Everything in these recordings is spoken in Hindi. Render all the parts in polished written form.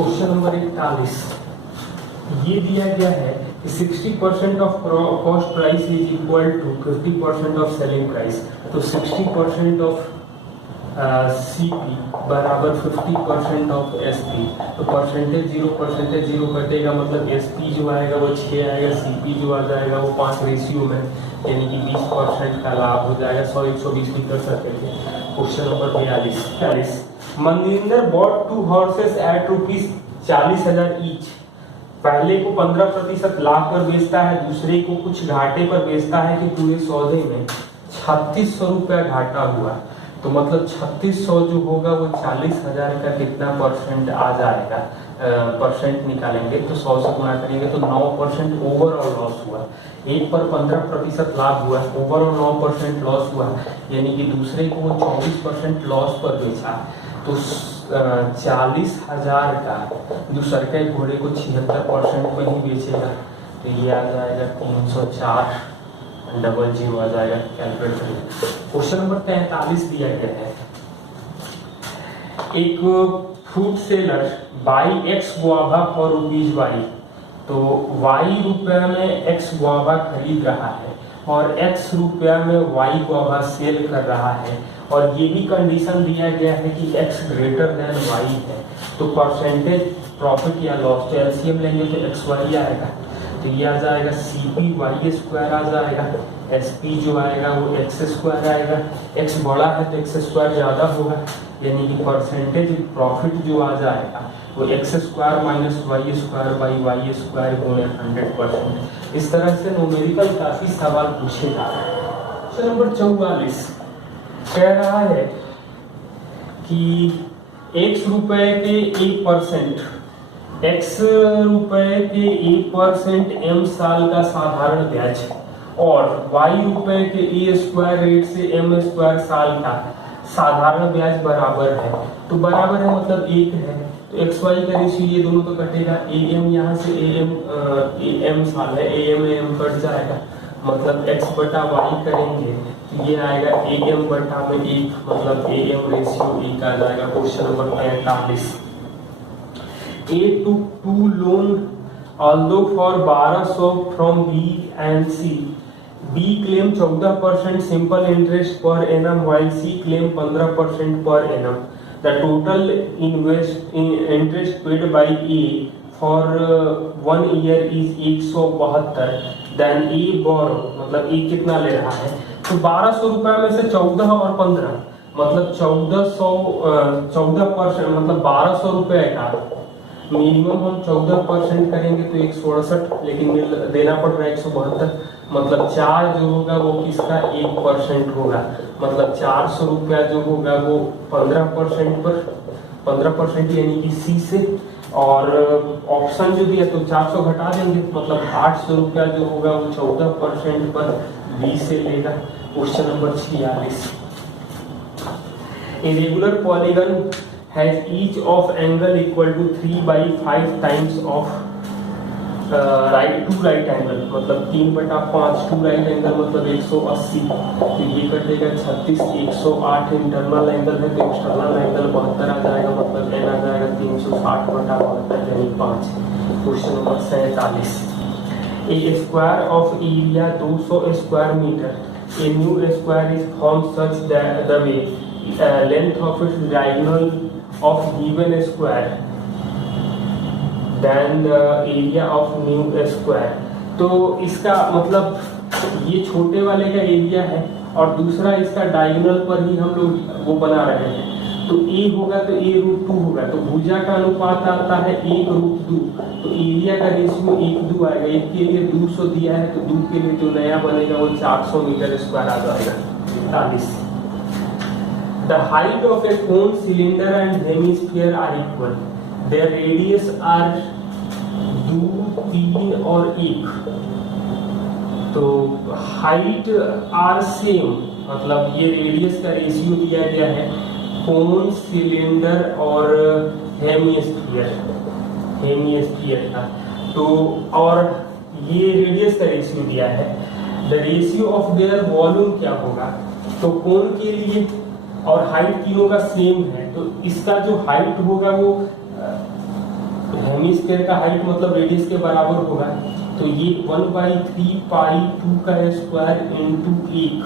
क्वेश्चन नंबर 41 ये दिया गया है कि 60% of cost price is equal to 50% of selling price. तो 60% ऑफ सीपी बराबर 50% ऑफ एसपी। तो परसेंटेज जीरो कटेगा, मतलब एसपी जो आएगा वो 6 आएगा, सीपी जो आ जाएगा वो 5 रेशियो में, यानी कि 20% का लाभ हो जाएगा। 100 120 भी कर सकते थे। Question number 42 Maninder bought 2 horses at ₹40,000 each. पहले को 15% लाभ पर बेचता है, दूसरे को कुछ घाटे पर बेचता है कि पूरे सौदे में 3600 रुपया घाटा हुआ। तो मतलब 3600 जो होगा वो 40,000 का कितना परसेंट आ जाएगा, परसेंट निकालेंगे तो 100 से गुणा करेंगे तो 9% ओवरऑल लॉस हुआ। एक पर 15% लाभ हुआ, ओवरऑल 9% लॉस हुआ, यानी कि दूसरे को वो 24% लॉस पर बेचा। तो 40,000 का दूसरे के घोड़े को 76% में ही बेचेगा। तो ये आ जाएगा 304 00 आ जाएगा। कैलकुलेट करिए। क्वेश्चन नंबर 43 दिया गया है, एक fruit seller by x guava for ₹Y। तो Y रुपया में एक्स गुआवा खरीद रहा है और एक्स रुपया में Y गुआवा सेल कर रहा है, और ये भी कंडीशन दिया गया है कि x ग्रेटर देन y है। तो परसेंटेज प्रॉफिट या लॉस, तो एलसीएम लेंगे तो XY आएगा। तो ये आ जाएगा CP y² आ जाएगा, SP जो आएगा वो x² आएगा। x बड़ा है तो x² ज्यादा होगा, यानी कि परसेंटेज प्रॉफिट जो आ जाएगा वो x² minus y² by y² गुणे 100%। इस तरह से न्यूमेरिकल काफी सवाल पूछे जा रहे हैं। क्वेश्चन नंबर 44 कह रहा है कि x रुपए के 1%, x रुपए के 1% m साल का साधारण ब्याज और y रुपए के a² रेट से m² साल का साधारण ब्याज बराबर है। तो बराबर है मतलब 1 है, तो xy का रेशियो ये दोनों तो कटेगा। am यहाँ से am साल है, am कट जाएगा, मतलब x बटा y करेंगे तो ये आएगा am बटा में 1, मतलब am रेशियो 1 आ जाएगा। Question number 45 A took 2 loan although for 1200 from B and C. B claim 14% simple interest per annum while C claim 15% per annum. The total interest paid by A for 1 year is 172. Then A borrow, मतलब A कितना ले रहा है, तो 1200 रुपए में से 14 और 15 मतलब 14% मतलब 1200 रुपए का मिनिमम हम 14% करेंगे तो 168, लेकिन देना पड़ रहा है 172, मतलब 4 जो होगा वो किसका 1% होगा, मतलब 400 रुपया जो होगा वो 15% पर 15% यानी कि सी से, और ऑप्शन जो दिया तो 400 घटा देंगे, मतलब 800 रुपया जो होगा वो 14% पर बी से लेगा। Question number 46 a regular polygon has each of angle equal to 3/5 times of two right angle, मतलब 3/5 2 right angle मतलब 180। तो ये कटेगा 36, 108 इंटरनल एंगल है तो एक्सटर्नल एंगल 72 आ जाएगा, मतलब n आ जाएगा 360/72 यानी 5। Question number 47 a square of area 200 square metre, a new square is form such that the way length of its diagonal of given square then the area of new square। तो इसका मतलब ये छोटे वाले का एरिया है और दूसरा इसका डायगोनल पर ही हम लोग वो बना रहे हैं। तो a होगा तो a√2 होगा, तो भुजा का अनुपात आता है 1√2, तो एरिया का रेशियो 1:2 आएगा। 1 के लिए 200 दिया है तो 2 के लिए जो नया बनेगा वो 400 मीटर स्क्वायर आ जाएगा। 41 The height of a cone, cylinder and hemisphere are equal. Their radius are 2, 3 और 1। तो हाइट आर सेम, मतलब ये रेडियस का रेशियो दिया गया है कोन, सिलेंडर और हेमिस्फीयर का। तो और ये रेडियस का रेशियो दिया है। The ratio of their volume क्या होगा, तो कोन के लिए और हाइट तीनों का सेम है, तो इसका जो हाइट होगा वो हेमिस्फीयर का हाइट मतलब रेडियस के बराबर होगा, तो ये 1/3 पाई 2 का स्क्वायर इंटू 1,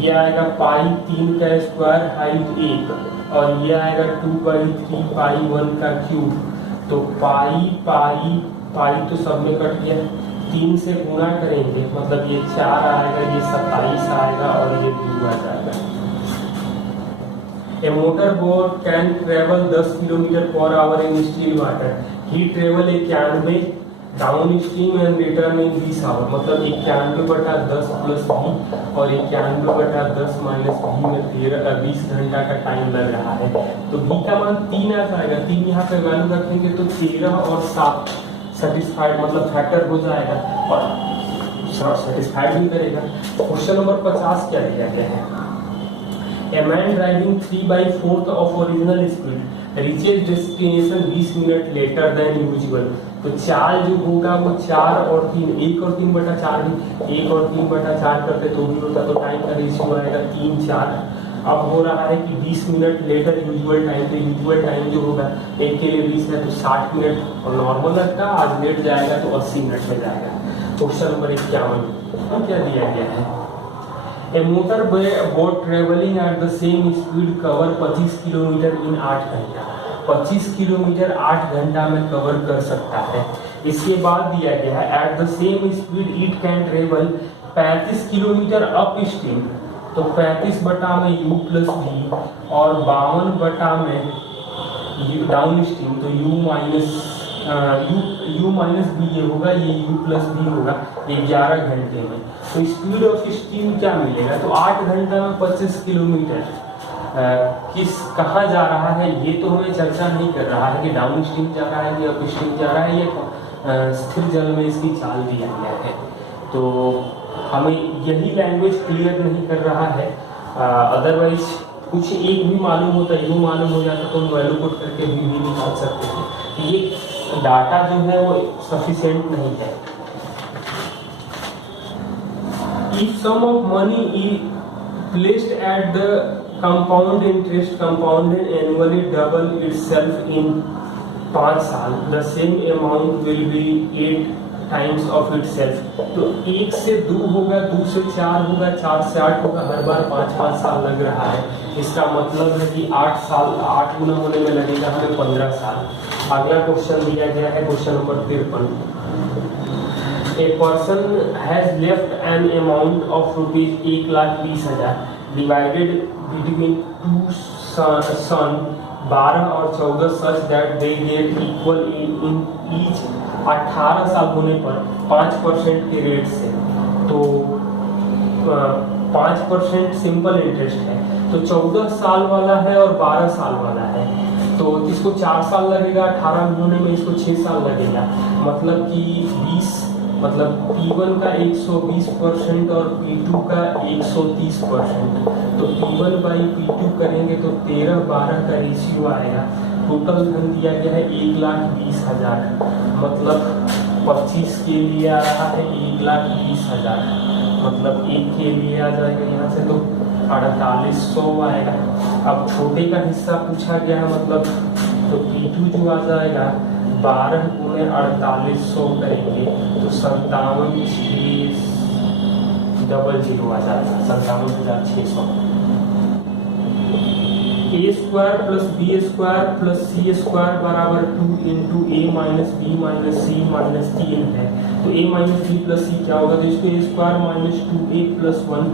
ये आएगा पाई 3 का स्क्वायर हाइट 1, और ये आएगा 2/3 पाई 1 का क्यूब। तो पाई पाई पाई तो सब में कट गया, 3 से गुणा करेंगे मतलब ये 4 आएगा, ये 27 आएगा और ये 2 आ जाएगा। A motorboat can travel 10 km/h in still water. He travel 91 downstream and return in 20 hour, मतलब 91/10 प्लस भी और 91/10 माइनस भी में 20 घंटा का टाइम लग रहा है। तो भी का मान 3 आ जाएगा, 3 यहाँ पे वैल्यू रखेंगे तो 13 और 7 सेटिस्फाइड मतलब फैक्टर हो जाएगा और सेटिस्फाइड भी करेगा। क्वेश्चन नंबर 50 क्या दिया गया है? A man driving 3/4 of original speed reaches destination 20 minute later than usual। तो चाल जो होगा वो 4 और 3, 1 और 3/4 भी 1 और 3/4 करते तो भी होता, तो टाइम का रेशियो आएगा 3/4। अब हो रहा है कि 20 मिनट लेटर यूजुअल टाइम, तो यूजुअल टाइम जो होगा 1 के लिए 20 है तो 60 मिनट और नॉर्मल लगता, आज लेट जाएगा तो 80 मिनट में जाएगा। क्वेश्चन नंबर 51 क्या दिया गया है? A motorboat traveling at the same speed cover 25 kilometre इन 8 घंटा, 25 किलोमीटर 8 घंटा में कवर कर सकता है। इसके बाद दिया गया है at the same speed it can travel 35 kilometre up stream, तो 35 बटा में u प्लस v और 52 बटा में डाउन स्ट्रीम, तो u माइनस बी ये होगा, ये u प्लस बी होगा 11 घंटे में। तो स्पीड ऑफ स्ट्रीम क्या मिलेगा? तो 8 घंटा में 25 किलोमीटर कहाँ जा रहा है ये तो हमें चर्चा नहीं कर रहा है कि डाउन स्ट्रीम जा रहा है कि अप स्ट्रीम जा रहा है, ये स्थिर जल में इसकी चाल दिया गया है। तो हमें यही लैंग्वेज क्लियर नहीं कर रहा है, अदरवाइज कुछ एक भी मालूम होता, यूँ मालूम हो जाता तो हम वैल्यू पुट करके भी निकाल सकते थे। ये डाटा जो है वो सफिशिएंट नहीं है। If sum of money is placed at the compound interest compounded annually double itself in 5 साल, the same amount will be 8 times of itself। तो 1 से 2 होगा, 2 से 4 होगा, 4 से 8 होगा, हर बार 5-5 साल लग रहा है। इसका मतलब है कि 8 साल 8 गुना होने में लगेगा हमें 15 साल। अगला क्वेश्चन दिया गया है question number 53। A person has left an amount of rupees 1,20,000 divided between two sons 12 और 14 such that they get equal in each। 18 साल होने पर 5% के रेट से, तो 5% सिंपल इंटरेस्ट है, तो 14 साल वाला है और 12 साल वाला है, तो इसको 4 साल लगेगा, 18 होने में इसको 6 साल लगेगा, मतलब कि 20 मतलब P1 का 120% और P2 का 130%, तो P1 बाई P2 करेंगे तो 13-12 का रेशियो आएगा। टोटल धन दिया गया है 1,20,000, मतलब 25 के लिए आ रहा है 1,20,000, मतलब 1 के लिए आ जाएगा यहाँ से तो 4800 आएगा। अब छोटे का हिस्सा पूछा गया है, मतलब तो P2 जो आ जाएगा 12 गुणे 4800 करेंगे तो 57,600 आ जाएगा, 57,600। A square plus b square plus c square बराबर 2 into a minus b minus c minus 3 है, तो a minus b plus c क्या होगा? तो इसको a square minus 2a plus 1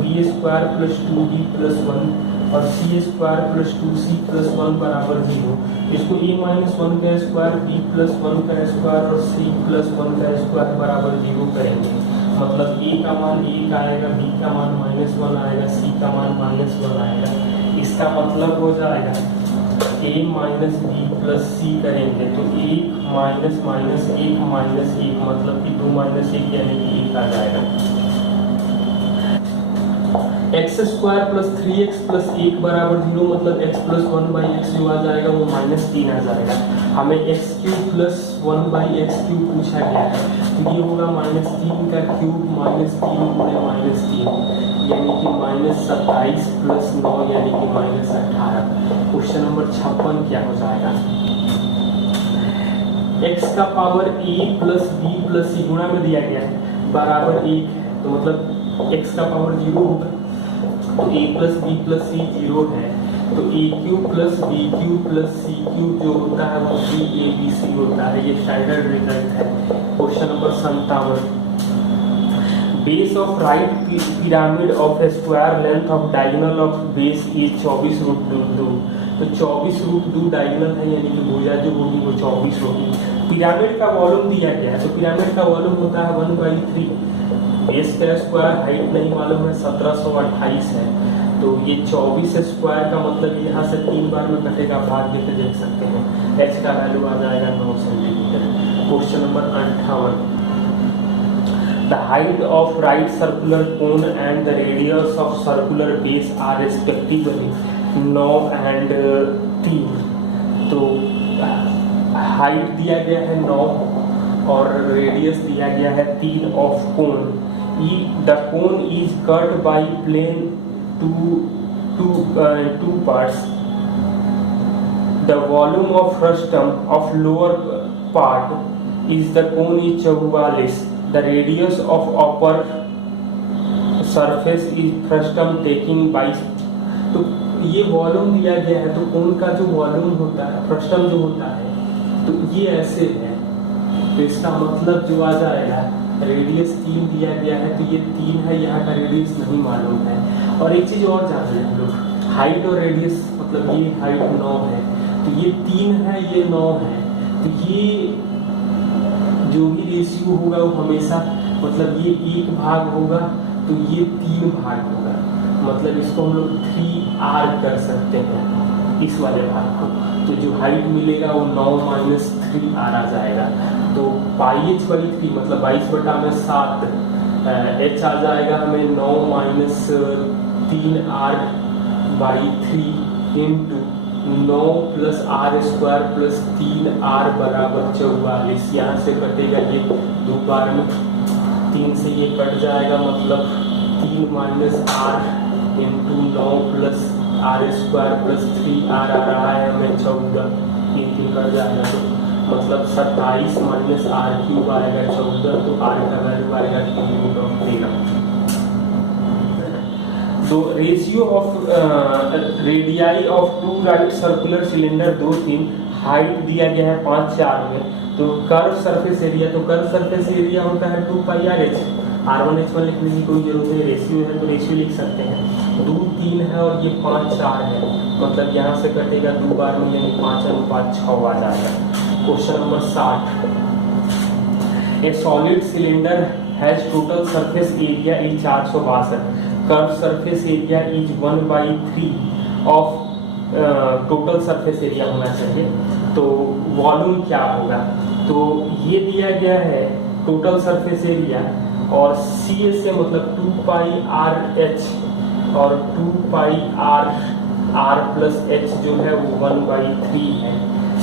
b square plus 2b plus 1 और सी स्क्वायर प्लस 2c प्लस 1 बराबर 0। इसको a माइनस 1 का स्क्वायर b प्लस 1 का स्क्वायर और c प्लस 1 का स्क्वायर बराबर 0 करेंगे, मतलब a का मान 1 आएगा, b का मान -1 आएगा, c का मान -1 आएगा। इसका मतलब हो जाएगा a माइनस बी प्लस सी करेंगे तो 1 माइनस माइनस 1 माइनस 1 मतलब कि 2 माइनस 1 यानी कि 1 आ जाएगा। X square plus 3x plus 1 बराबर 0, मतलब x प्लस 1/x जो आ जाएगा वो -3 आ जाएगा। हमें x³ प्लस 1/x³ पूछा गया है, तो ये होगा -3 का क्यूब -3 गुणे -3 यानी कि -27 प्लस 9 यानी कि -18। क्वेश्चन नंबर 56 क्या हो जाएगा? x का power a plus b plus c गुणा में दिया गया है बराबर 1 है, तो मतलब x का पावर 0 होगा, तो a plus b plus c 0 है, तो a cube plus b cube plus c cube जो होता है वो 3abc होता है। ये स्टैंडर्ड रिजल्ट है। Question number 57, base of right pyramid of a square length of diagonal of base is 24√2। तो 24√2 डायगोनल है, यानी कि भुजा जो होगी वो 24 होगी। पिरामिड का वॉल्यूम दिया गया है, तो पिरामिड का वॉल्यूम होता है 1/3। बेस का स्क्वायर हाइट नहीं मालूम है 1728 है, तो ये 24 स्क्वायर का मतलब यहाँ से 3 बार में कटेगा, भाग देके देख सकते हैं। h का वैल्यू आ जाएगा 9 centimetre. Question number 58, the height of right circular cone and the radius of circular base are respectively 9 and 3। तो हाइट दिया गया है 9 और रेडियस दिया गया है 3 of cone. The cone is cut by plane two parts. The volume of frustum of lower part is the cone is 44. The radius of upper surface is frustum taking by। तो ये वॉल्यूम दिया गया है, तो कोन का जो वॉल्यूम होता है, फ्रस्टम जो होता है, तो ये ऐसे है, तो इसका मतलब जो आ जाएगा रेडियस 3 दिया गया है, तो ये 3 है, यहाँ का रेडियस नहीं मालूम है। और एक चीज और जान रहे हैं लोग, हाइट और रेडियस, मतलब ये हाइट 9 है, तो ये 3 है, ये 9 है, तो ये जो भी रेशियो होगा वो हमेशा, मतलब ये 1 भाग होगा तो ये 3 भाग होगा, मतलब इसको हम लोग 3r कर सकते हैं इस वाले भाग को। तो जो हाइट मिलेगा वो 9 - 3r आ जाएगा, तो πh/3 मतलब 22/7 h आ जाएगा हमें 9 - 3r/3 इंटू 9 + r² + 3r बराबर 44। यहाँ से कटेगा ये 2 बार में, 3 से ये कट जाएगा, मतलब 3 - r इंटू 9 + r² + 3r आ रहा है हमें 14, 3 कट जाएगा, तो मतलब 27 - r³ आएगा 14, तो r का वैल्यू आएगा 3√13। तो ratio of radii of 2 right circular cylinder 2, 3, height दिया गया है 5, 4 में। तो कर्व सरफेस एरिया, तो कर्व सरफेस एरिया होता है 2πrh। r1 h1 लिखने की कोई जरूरत नहीं, रेशियो है तो रेशियो लिख सकते हैं। 2, 3 है और ये 5, 4 है, मतलब यहाँ से कटेगा 2 बार में, यानी 5/6 आ जाएगा। Question number 60, A solid cylinder has total surface area is 462। Curve surface area is 1/3 of total surface area होना चाहिए। तो वॉल्यूम क्या होगा, तो ये दिया गया है टोटल सरफेस एरिया, और सी से मतलब 2πrh और 2πr + h जो है वो 1/3 है।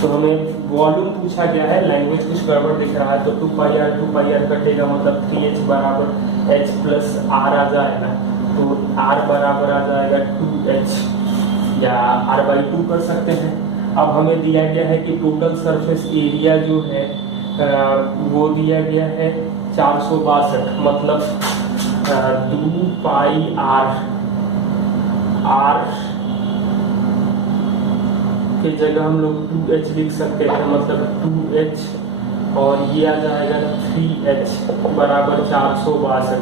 तो हमें वॉल्यूम पूछा गया है, लैंग्वेज कुछ गड़बड़ दिख रहा है, तो 2πr कटेगा, मतलब 3h बराबर h + r आ जाएगा, तो r बराबर आ जाएगा 2h, या r/2 कर सकते हैं। अब हमें दिया गया है कि टोटल सरफेस एरिया जो है वो दिया गया है 462, मतलब 2πr, r के जगह हम लोग 2h लिख सकते हैं, मतलब 2h, और ये आ जाएगा 3h बराबर 462।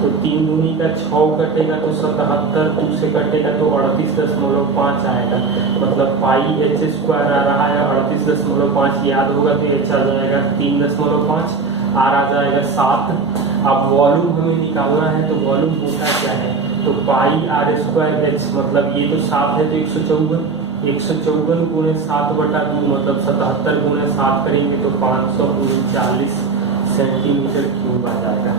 तो 3 दूनी का 6 कटेगा तो 77, 2 से कटेगा तो 38.5 आएगा, मतलब πh² आ रहा है 38.5, याद होगा तो h आ जाएगा 3.5, r आ जाएगा 7। अब वॉल्यूम हमें निकालना है, तो वॉल्यूम होता क्या है, तो πr²h, मतलब ये तो 7 है तो 154 गुणे 7/2, मतलब 77 गुणे 7 करेंगे तो 539 सेंटीमीटर क्यूब आ जाएगा।